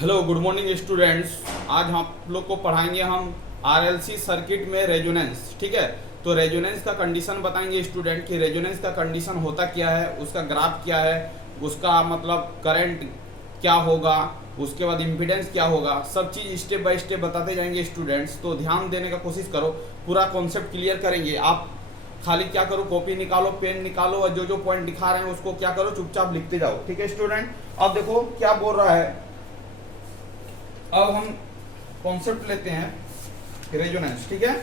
Hello good morning students. आज हम लोग को पढ़ाएंगे हम आरएलसी सर्किट में रेजोनेंस। ठीक है, तो रेजोनेंस का कंडीशन बताएंगे स्टूडेंट कि रेजोनेंस का कंडीशन होता क्या है, उसका ग्राफ क्या है, उसका मतलब करंट क्या होगा, उसके बाद इम्पीडेंस क्या होगा, सब चीज़ स्टेप बाय स्टेप बताते जाएंगे स्टूडेंट्स। तो ध्यान देने का कोशिश करो, पूरा कॉन्सेप्ट क्लियर करेंगे। आप खाली क्या करो, कॉपी निकालो, पेन निकालो और जो जो पॉइंट दिखा रहे हैं उसको क्या करो, चुपचाप लिखते जाओ। ठीक है स्टूडेंट, अब देखो क्या बोल रहा है। अब हम कॉन्सेप्ट लेते हैं रेजोनेंस। ठीक है,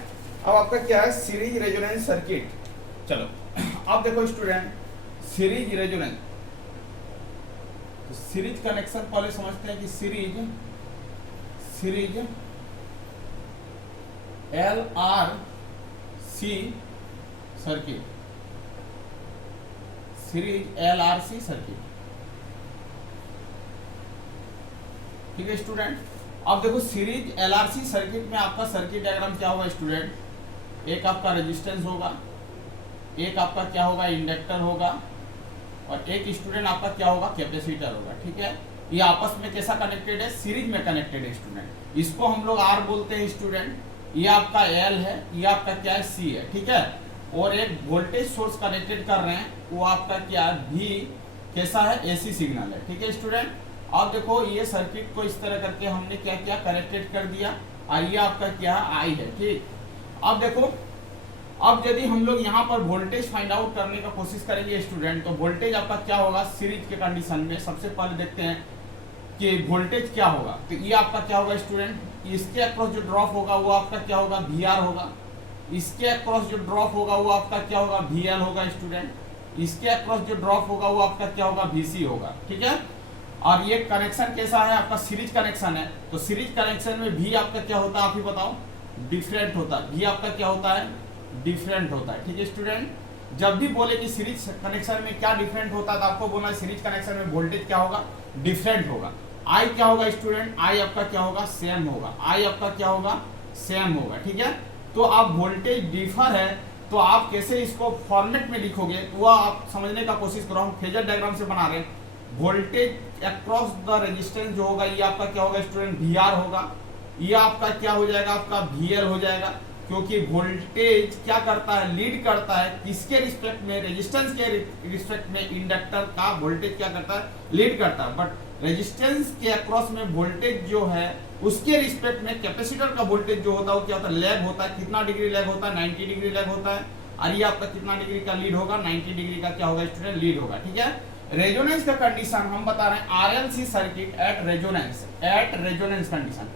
अब आपका क्या है, सीरीज रेजोनेंस सर्किट। चलो अब देखो स्टूडेंट, सीरीज रेजोनेंस, तो सीरीज कनेक्शन पहले समझते हैं कि series L R C circuit, series L R C circuit. ठीक है स्टूडेंट, अब देखो सीरीज एलआरसी सर्किट में आपका सर्किट डायग्राम क्या होगा स्टूडेंट, एक आपका रेजिस्टेंस होगा, एक आपका क्या होगा, इंडक्टर होगा, और एक स्टूडेंट आपका क्या होगा, कैपेसिटर होगा। ठीक है, ये आपस में कैसा कनेक्टेड है, सीरीज में कनेक्टेड है स्टूडेंट। इसको हम लोग आर बोलते हैं स्टूडेंट, ये आपका एल है, ये आपका क्या है, सी है। ठीक है, और एक वोल्टेज सोर्स कनेक्टेड कर रहे हैं, वो आपका क्या है, भी कैसा है, एसी सिग्नल है। ठीक है स्टूडेंट, अब देखो ये सर्किट को इस तरह करके हमने क्या किया, कनेक्टेड कर दिया, और ये आपका क्या है, आई है। ठीक, अब देखो, अब यदि हम लोग यहाँ पर वोल्टेज फाइंड आउट करने का कोशिश करेंगे स्टूडेंट, तो वोल्टेज आपका क्या होगा सीरीज के कंडीशन में। सबसे पहले देखते हैं कि वोल्टेज क्या होगा, तो ये आपका क्या होगा स्टूडेंट, इसके अक्रॉस जो ड्रॉप होगा वो आपका क्या होगा, वी आर होगा। इसके अक्रॉस जो ड्रॉप होगा वो आपका क्या होगा, वी एल होगा स्टूडेंट। इसके अक्रॉस जो ड्रॉप होगा वो आपका क्या होगा, वी सी होगा। ठीक है, और ये कनेक्शन कैसा है, आपका सीरीज कनेक्शन है। तो सीरीज कनेक्शन में भी आपका क्या होता है, आप ही बताओ, डिफरेंट होता है। भी आपका क्या होता है, डिफरेंट होता है। ठीक है स्टूडेंट, जब भी बोले कि सीरीज कनेक्शन में क्या डिफरेंट होता है, तो आपको बोलना है सीरीज कनेक्शन में वोल्टेज क्या होगा, डिफरेंट होगा। आई क्या होगा स्टूडेंट, आई आपका क्या होगा, सेम होगा। आई आपका क्या होगा, सेम होगा। ठीक है, तो आप वोल्टेज डिफर है, तो आप कैसे इसको फॉर्मेट में लिखोगे वो आप समझने का कोशिश करो। हम फेजर डायग्राम से बना रहे हैं। वोल्टेज अक्रॉस द रेजिस्टेंस जो होगा, ये आपका क्या होगा स्टूडेंट, वी आर होगा। ये आपका क्या हो जाएगा, आपका वी एल हो जाएगा, क्योंकि वोल्टेज क्या करता है, लीड करता है किसके रिस्पेक्ट में, रेजिस्टेंस के रिस्पेक्ट में। इंडक्टर का वोल्टेज क्या करता है, लीड करता है। बट रेजिस्टेंस के अक्रॉस में वोल्टेज जो है उसके रिस्पेक्ट में कैपेसिटर का वोल्टेज जो होता है वो क्या होता है, लैग होता है। कितना डिग्री लैग होता है, 90 डिग्री लैग होता है। और ये आपका कितना डिग्री का लीड होगा, 90 डिग्री का क्या होगा स्टूडेंट, लीड होगा। ठीक है, रेजोनेंस का कंडीशन हम बता रहे हैं, RLC circuit at resonance condition.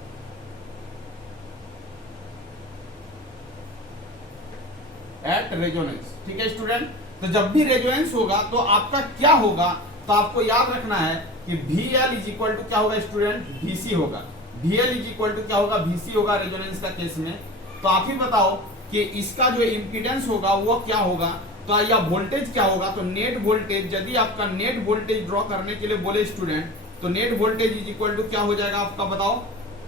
At resonance. ठीक है स्टूडेंट, तो जब भी रेजोनेंस होगा तो आपका क्या होगा, तो आपको याद रखना है कि VL इज इक्वल टू क्या होगा स्टूडेंट, VC होगा। VL इज इक्वल टू क्या होगा, VC होगा रेजोनेंस का केस में। तो आप ही बताओ कि इसका जो इम्पीडेंस होगा वो क्या होगा, तो या वोल्टेज क्या होगा। तो नेट वोल्टेज, यदि आपका नेट वोल्टेज ड्रॉ करने के लिए बोले स्टूडेंट, तो net voltage is equal to क्या हो जाएगा आपका, बताओ।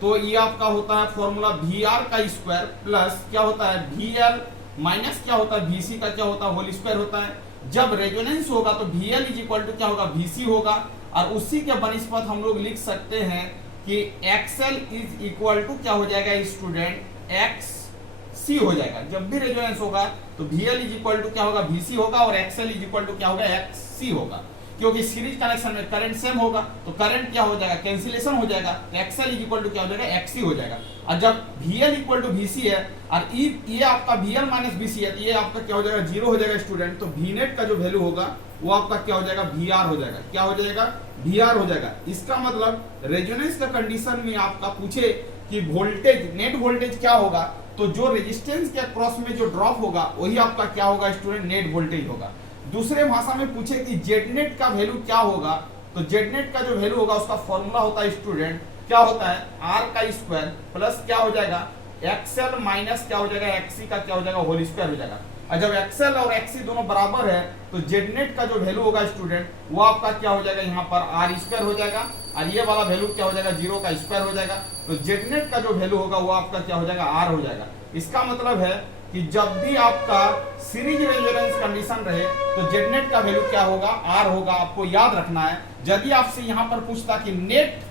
तो ये आपका होता है फॉर्मूला VR का स्क्वायर प्लस क्या होता है, VL माइनस क्या होता है, VC का क्या होता है, होल स्क्वायर होता है। जब रेजोनेंस होगा तो VL इज इक्वल टू क्या होगा, VC होगा। और उसी के बनिस्पत हम लोग लिख सकते हैं कि XL इज इक्वल टू क्या हो जाएगा स्टूडेंट, XC हो जाएगा। जब भी रेजोनेंस होगा तो VL इज इक्वल टू क्या होगा, VC होगा, और XL इज इक्वल टू क्या होगा, XC होगा। क्योंकि सीरीज कनेक्शन में करंट सेम होगा तो करंट क्या हो जाएगा, कैंसिलेशन हो जाएगा, तो XL इज इक्वल टू क्या हो जाएगा, XC हो जाएगा। और जब VL इक्वल टू VC है और ये आपका VL माइनस VC है, तो ये आपका क्या हो जाएगा, जीरो हो जाएगा स्टूडेंट। तो VNet का जो वैल्यू होगा वो आपका क्या हो जाएगा, VR हो जाएगा। क्या हो जाएगा, VR हो जाएगा। इसका मतलब रेजोनेंस का कंडीशन में आपका पूछे कि वोल्टेज, नेट वोल्टेज क्या होगा, तो जो रेजिस्टेंस के अक्रॉस में जो ड्रॉप होगा वही आपका क्या होगा स्टूडेंट, नेट वोल्टेज होगा। दूसरे भाषा में पूछे कि जेडनेट का वैल्यू क्या होगा, तो जेडनेट का जो वैल्यू होगा उसका फॉर्मूला होता है स्टूडेंट, क्या होता है, R का स्क्वायर प्लस क्या हो जाएगा, XL माइनस क्या हो जाएगा, XC का क्या हो जाएगा, होल स्क्वायर हो जाएगा। और जब XL और XC दोनों बराबर है तो जेडनेट का जो वैल्यू होगा स्टूडेंट वो आपका क्या हो जाएगा, यहाँ पर R स्क्वायर हो जाएगा, और ये वाला वैल्यू क्या हो जाएगा, 0 का स्क्वायर हो जाएगा। तो जेडनेट का जो वैल्यू होगा वो आपका क्या हो जाएगा, R हो जाएगा। इसका मतलब है कि जब भी आपका सीरीज रेजोनेंस कंडीशन रहे तो जेडनेट का वैल्यू क्या होगा, R होगा। आपको याद रखना है, यदि आपसे यहाँ पर पूछता कि नेट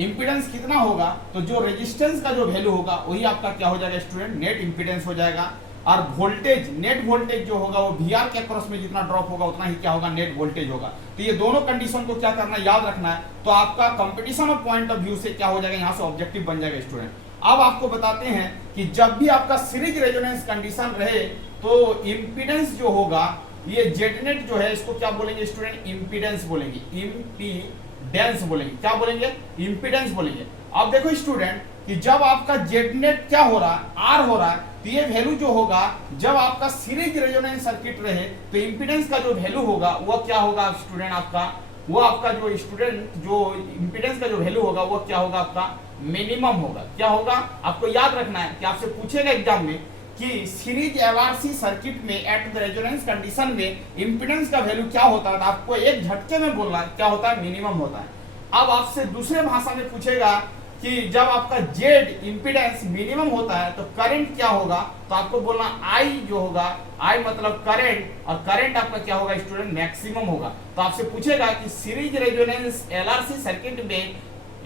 इम्पीडेंस कितना होगा, तो जो रेजिस्टेंस का जो वैल्यू होगा वही आपका क्या हो जाएगा स्टूडेंट, नेट इम्पीडेंस हो जाएगा। और वोल्टेज, नेट वोल्टेज जो होगा वो VR के अक्रॉस में जितना ड्रॉप होगा उतना ही क्या होगा, नेट वोल्टेज होगा। तो ये दोनों कंडीशन को क्या करना है, याद रखना है। तो आपका competition of point of view से क्या हो जाएगा, यहाँ से ऑब्जेक्टिव बन जाएगा स्टूडेंट। अब आपको बताते हैं कि जब भी आपका सीरीज रेजोनेंस कंडीशन रहे तो इम्पीडेंस जो होगा, ये जेडनेट जो है इसको क्या बोलेंगे स्टूडेंट, इम्पीडेंस बोलेंगे, इम्पीडेंस बोलेंगे, क्या बोलेंगे, इम्पीडेंस बोलेंगे। अब देखो स्टूडेंट कि जब आपका जेडनेट क्या हो रहा है, आर हो रहा है, तो ये वैल्यू जो होगा जब आपका सीरीज रेजोनेंस सर्किट रहे तो इम्पीडेंस का जो वैल्यू होगा वो क्या होगा स्टूडेंट, आपका वो आपका जो स्टूडेंट जो इम्पीडेंस का जो वैल्यू होगा वो क्या होगा, आपका मिनिमम होगा। क्या होगा, आपको याद रखना है कि आपसे पूछेगा एग्जाम में कि सीरीज LRC सर्किट में एट द रेजोनेंस कंडीशन में इम्पीडेंस का वैल्यू क्या होता है, तो आपको एक झटके में बोलना है क्या होता है, मिनिमम होता है। अब आपसे दूसरे भाषा में पूछेगा कि जब आपका जेड इम्पीडेंस मिनिमम होता है तो करंट क्या होगा, तो आपको बोलना आई जो होगा, आई मतलब करंट, और करंट आपका क्या होगा स्टूडेंट, मैक्सिमम होगा। तो आपसे पूछेगा कि सीरीज रेजोनेंस LRC सर्किट में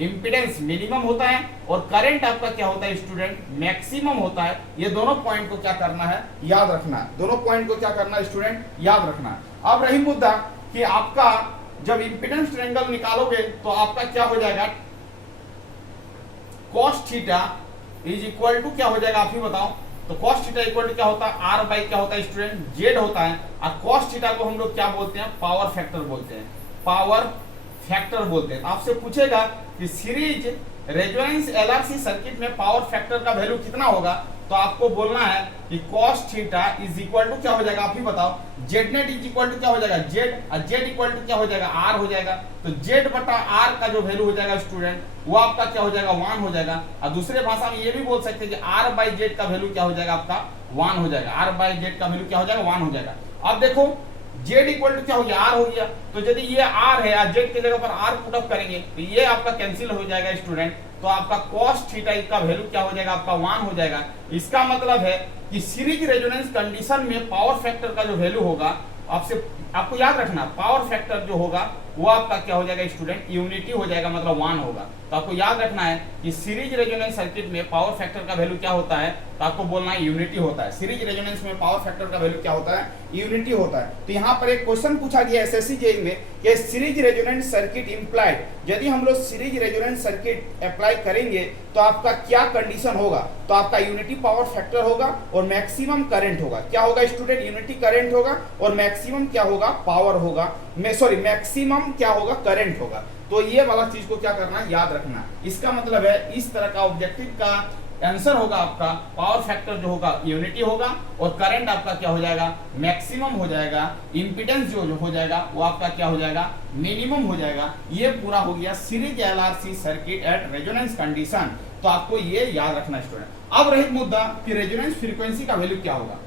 इम्पीडेंस मिनिमम होता है और करंट आपका क्या होता है स्टूडेंट, मैक्सिमम होता है। ये दोनों पॉइंट को क्या करना है, याद रखना है। दोनों पॉइंट को क्या करना है स्टूडेंट, याद रखना है। अब रही मुद्दा कि आपका जब इम्पीडेंस ट्रायंगल निकालोगे तो आपका क्या हो जाएगा, cos theta is equal to क्या हो जाएगा, आप ही बताओ। तो cos थीटा इक्वल टू क्या होता है, R बाई क्या होता है स्टूडेंट, Z होता है। और cos थीटा को हम लोग क्या बोलते हैं, पावर फैक्टर बोलते हैं, पावर फैक्टर बोलते हैं। आपसे पूछेगा कि सीरीज रेजोनेंस LRC सर्किट में पावर फैक्टर का वैल्यू कितना होगा, तो आपको बोलना है कि cos theta is equal to क्या हो जाएगा, आप ही बताओ। Z net is equal to क्या हो जाएगा, जेड, और जेड इक्वल टू क्या हो जाएगा, आर हो जाएगा। तो जेड बटा आर का जो वैल्यू हो जाएगा स्टूडेंट वो आपका क्या हो जाएगा, 1 हो जाएगा। और दूसरे भाषा में ये भी बोल सकते हैं कि आर बाई जेड का वैल्यू क्या हो जाएगा, आपका 1 हो जाएगा। आर बाई जेड का वैल्यू क्या हो जाएगा, 1 हो जाएगा। अब देखो जेड इक्वल टू क्या हो गया, आर हो गया। तो यदि ये आर है और जेड की जगह पर आर पुट अप करेंगे तो ये आपका कैंसिल हो जाएगा स्टूडेंट। तो आपका cos थीटा का वैल्यू क्या हो जाएगा, आपका 1 हो जाएगा। इसका मतलब है कि सीरीज रेजोनेंस कंडीशन में पावर फैक्टर का जो वैल्यू होगा, आपको याद रखना, पावर फैक्टर जो होगा वो आपका क्या हो जाएगा स्टूडेंट, यूनिटी हो जाएगा, मतलब 1 होगा। तो आपको याद रखना है कि सीरीज रेजोनेंस सर्किट में पावर फैक्टर का वैल्यू क्या होता है, तो आपको बोलना है यूनिटी होता है। सीरीज रेजोनेंस में पावर फैक्टर का वैल्यू क्या होता है, यूनिटी होता है। तो यहाँ पर एक क्वेश्चन पूछा गया SSC जेई में कि सीरीज रेजोनेंस सर्किट इंप्लाइड, यदि हम लोग सीरीज रेजोनेंस सर्किट अप्लाई करेंगे तो आपका क्या कंडीशन होगा, तो आपका यूनिटी पावर फैक्टर होगा और मैक्सिमम करंट होगा। क्या होगा स्टूडेंट, यूनिटी करंट होगा और मैक्सिमम क्या होगा, पावर होगा, मैक्सिमम क्या होगा, करंट होगा। तो ये वाला चीज को क्या करना है, याद रखना। इसका मतलब है इस तरह का ऑब्जेक्टिव का आंसर होगा आपका, पावर फैक्टर जो होगा यूनिटी होगा और करंट आपका क्या हो जाएगा, मैक्सिमम हो जाएगा। इंपीडेंस जो हो जाएगा वो आपका क्या हो जाएगा, मिनिमम हो जाएगा। ये पूरा हो गया series LRC circuit at resonance condition. तो आपको ये याद रखना स्टूडेंट। अब रही मुद्दा कि रेजोनेंस फ्रीक्वेंसी का वैल्यू क्या होगा।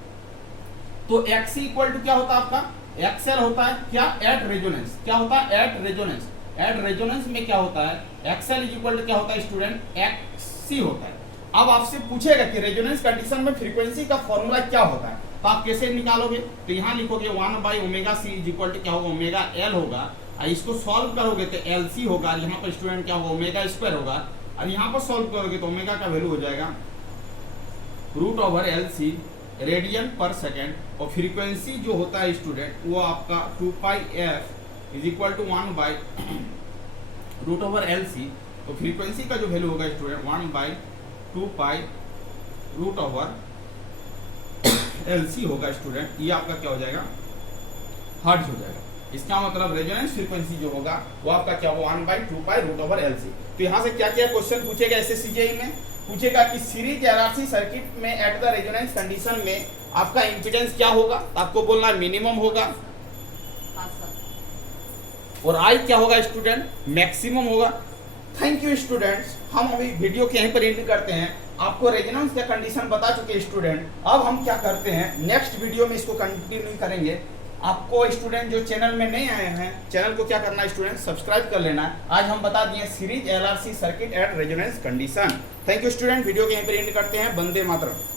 तो XC इक्वल टू क्या होता है आपका, XL होता है क्या, एट रेजोनेंस। क्या होता है, एट रेजोनेंस। एट रेजोनेंस में क्या होता है, XL इज इक्वल टू क्या होता है स्टूडेंट, XC होता है। अब आपसे पूछेगा कि रेजोनेंस कंडीशन में फ्रीक्वेंसी का फॉर्मूला क्या होता है, तो आप कैसे निकालोगे, तो यहाँ लिखोगे 1 by omega C is equal to क्या होगा, ओमेगा एल होगा। और इसको सॉल्व करोगे तो LC होगा, यहाँ पर स्टूडेंट क्या होगा, ओमेगा स्क्वायर होगा। और यहाँ पर सॉल्व करोगे तो ओमेगा का वैल्यू हो जाएगा √LC रेडियन पर सेकेंड। और फ्रीक्वेंसी जो होता है स्टूडेंट वो आपका 2πf is equal to 1 by √LC। तो फ्रीक्वेंसी का जो वैल्यू होगा स्टूडेंट 1 बाई 2π √LC होगा स्टूडेंट। ये आपका क्या हो जाएगा, हर्ट्ज हो जाएगा। इसका मतलब रेजोनेंस फ्रीक्वेंसी जो होगा वो आपका क्या होगा, 1 बाई 2π √LC। तो यहाँ से क्या क्या क्वेश्चन पूछेगा SSC जेईई में, पूछेगा कि सीरीज LRC सर्किट में एट द रेजोनेंस कंडीशन में आपका इंपीडेंस क्या होगा, तो आपको बोलना मिनिमम होगा। और आई क्या होगा स्टूडेंट, मैक्सिमम होगा। थैंक यू स्टूडेंट्स, हम अभी वीडियो के यहीं पर एंड करते हैं। आपको रेजोनेंस का कंडीशन बता चुके स्टूडेंट। अब हम क्या करते हैं, नेक्स्ट वीडियो में इसको कंटिन्यू करेंगे। आपको स्टूडेंट जो चैनल में नहीं आए हैं, चैनल को क्या करना है स्टूडेंट, सब्सक्राइब कर लेना है। आज हम बता दिए series LRC circuit at resonance condition. Thank you student, video के यहीं पर एंड करते हैं। वंदे मातरम।